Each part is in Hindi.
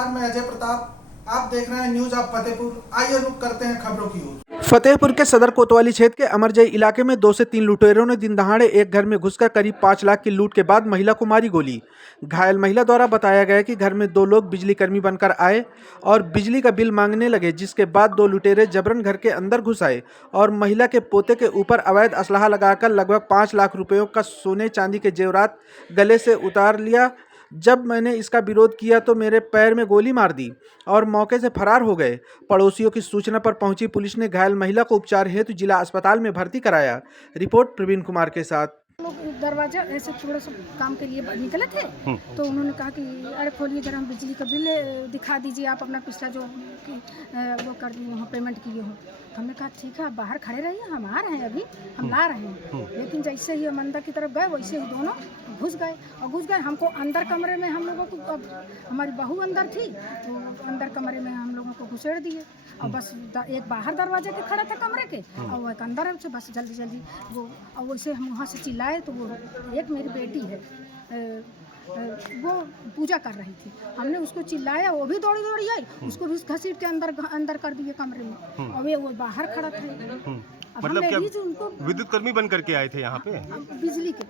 नमस्कार, मैं अजय प्रताप। आप देख रहे हैं न्यूज ऑफ फतेहपुर। आइए रुक करते हैं खबरों की ओर। फतेहपुर के सदर कोतवाली क्षेत्र के अमरजई इलाके में 2 से 3 लुटेरों ने दिन दहाड़े एक घर में घुसकर करीब 5 लाख की लूट के बाद महिला को मारी गोली। घायल महिला द्वारा बताया गया कि घर में 2 लोग बिजली कर्मी बनकर आए और बिजली का बिल मांगने लगे, जिसके बाद 2 लुटेरे जबरन घर के अंदर घुस आए और महिला के पोते के ऊपर अवैध असलाहा लगाकर लगभग 5 लाख रुपयों का सोने चांदी के जेवरात गले से उतार लिया। जब मैंने इसका विरोध किया तो मेरे पैर में गोली मार दी और मौके से फरार हो गए। पड़ोसियों की सूचना पर पहुंची पुलिस ने घायल महिला को उपचार हेतु जिला अस्पताल में भर्ती कराया। रिपोर्ट प्रवीण कुमार के साथ। लोग दरवाजा ऐसे थोड़ा सा काम के लिए निकले थे तो उन्होंने कहा कि अरे खोलिए जरा, हम बिजली का बिल दिखा दीजिए, आप अपना पिछला जो वो कर दिए हो, पेमेंट किए हो। तो हमने कहा ठीक है, आप बाहर खड़े रहिए, हम आ रहे हैं, अभी हम ला रहे हैं। लेकिन जैसे ही हम अंदर की तरफ गए वैसे ही दोनों घुस गए। हमको अंदर कमरे में, हम लोगों को, हमारी बहू अंदर थी तो अंदर कमरे में हम लोगों को घुसेड़ दिए और बस एक बाहर दरवाजे के खड़ा था कमरे के और एक अंदर से बस जल्दी वो, और वैसे हम वहाँ से चिल्लाए तो वो एक मेरी बेटी है, वो पूजा कर रही थी, हमने उसको चिल्लाया, वो भी दौड़ी आई, उसको भी घसीट के अंदर कर दिए कमरे में और वो बाहर खड़ा था। मतलब क्या उनको विद्युत कर्मी बन करके आए थे यहाँ पे? बिजली के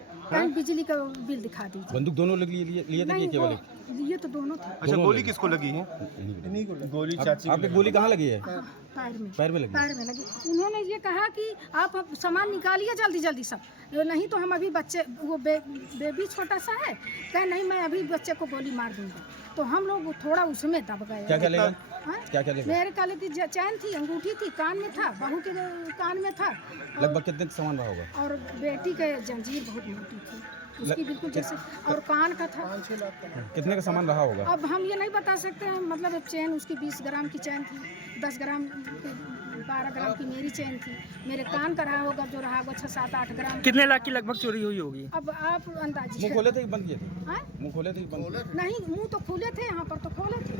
बिजली का बिल दिखा दीजिए। बंदूक दोनों लिए थे केवल? ये तो दोनों थे। अच्छा, गोली किसको लगी है? गोली चाची आपकी गोली कहाँ लगी है? पैर में लगी। उन्होंने ये कहा कि आप सामान निकालिए जल्दी सब, नहीं तो हम अभी बच्चे, वो बेबी छोटा सा है, कहे नहीं मैं अभी बच्चे को गोली मार दूंगा। तो हम लोग थोड़ा उसमें दब गए। क्या लेगा? मेरे काले की चैन थी, अंगूठी थी, कान में था, बहू के कान में था। लगभग कितने का सामान रहा होगा? और बेटी के जंजीर बहुत मोटी थी उसकी, बिल्कुल जैसे, और कान का था। कितने का सामान रहा होगा? अब हम ये नहीं बता सकते हैं, मतलब एक चैन उसकी 20 ग्राम की चैन थी, 10 ग्राम 12 ग्राम की मेरी चैन थी, मेरे कान का रहा होगा जो रहा होगा 6-7-8 ग्राम। कितने लाख की लगभग चोरी हुई होगी? अब आप अंदाजिए। मुंह खोले थे कि बंद किए थे? मुंह खोले थे कि बंद किए? नहीं, मुंह तो खुले थे, यहाँ पर तो खोले थे।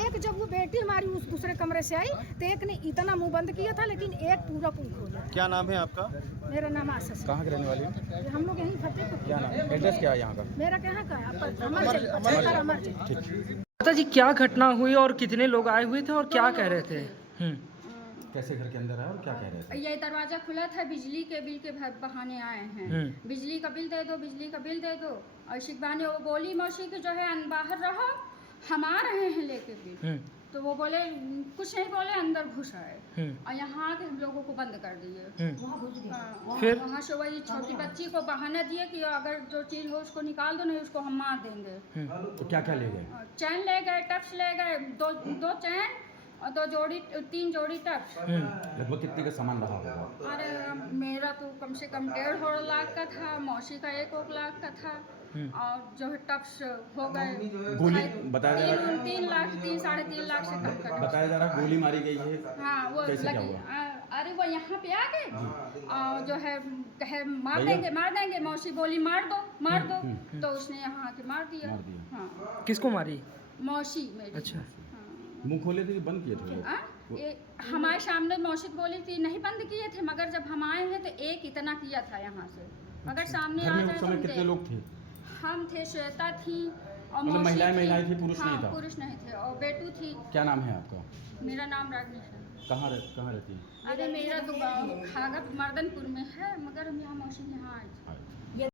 एक जब वो बेटी हमारी उस दूसरे कमरे से आई तो एक ने इतना मुंह बंद किया था, लेकिन एक पूरा खोला। क्या नाम है आपका? मेरा नाम आशीष। कहाँ के रहने वाले हैं? हम लोग यहीं फतेहपुर। क्या नाम, एड्रेस क्या है यहाँ का? मेरा कहाँ का है? अमरजई। पता जी क्या घटना हुई और कितने लोग आए हुए थे और क्या कह रहे थे? कैसे घर के अंदर आए और क्या कह रहे थे? ये दरवाजा खुला था, बिजली के बिल के बहाने आए हैं, बिजली का बिल दे दो, बिजली का बिल दे दो। और शिकबाने वो बोली मौसी के जो है बाहर रहो, हम आ रहे हैं लेके बिल। तो वो बोले, कुछ नहीं बोले, अंदर घुस आए और यहाँ के हम लोगों को बंद कर दिए। फिर वहाँ से वही छोटी बच्ची को बहाना दिए कि अगर जो चीज हो उसको निकाल दो, नहीं उसको हम मार देंगे। तो क्या क्या ले गए? चैन ले गए, टप्स ले गए, दो चैन और 3 जोड़ी टप्स। लगभग कितने का सामान रहा होगा? अरे मेरा तो कम से कम 1.5 लाख का था, मौसी का 1 लाख का था, और जो है टप्स हो गए। गोली बताया 3 लाख 3-3.5 लाख से कम कर। बताया जा रहा गोली मारी गई है? हाँ, वो लगी। अरे वो यहाँ पे आ गए और जो है कहे मार देंगे, मौसी बोली मार दो, तो उसने यहाँ आके मार दिया। हाँ। किसको मारी? मौसी मेरी। अच्छा। मुंह खोले थे कि बंद किए थे? हमारे सामने मौसी बोली थी नहीं बंद किए थे, मगर जब हम आए हैं तो एक इतना किया था यहाँ से, अगर सामने आ जाए। उस समय कितने लोग थे? हम थे, श्वेता थी और मतलब महिलाएं थी, पुरुष नहीं था? पुरुष नहीं थे, और बेटू थी। क्या नाम है आपका? मेरा नाम रागनी है। कहाँ रहती है? अरे मेरा तो खागत मर्दनपुर में है, मगर हम यहाँ मौसी यहाँ आए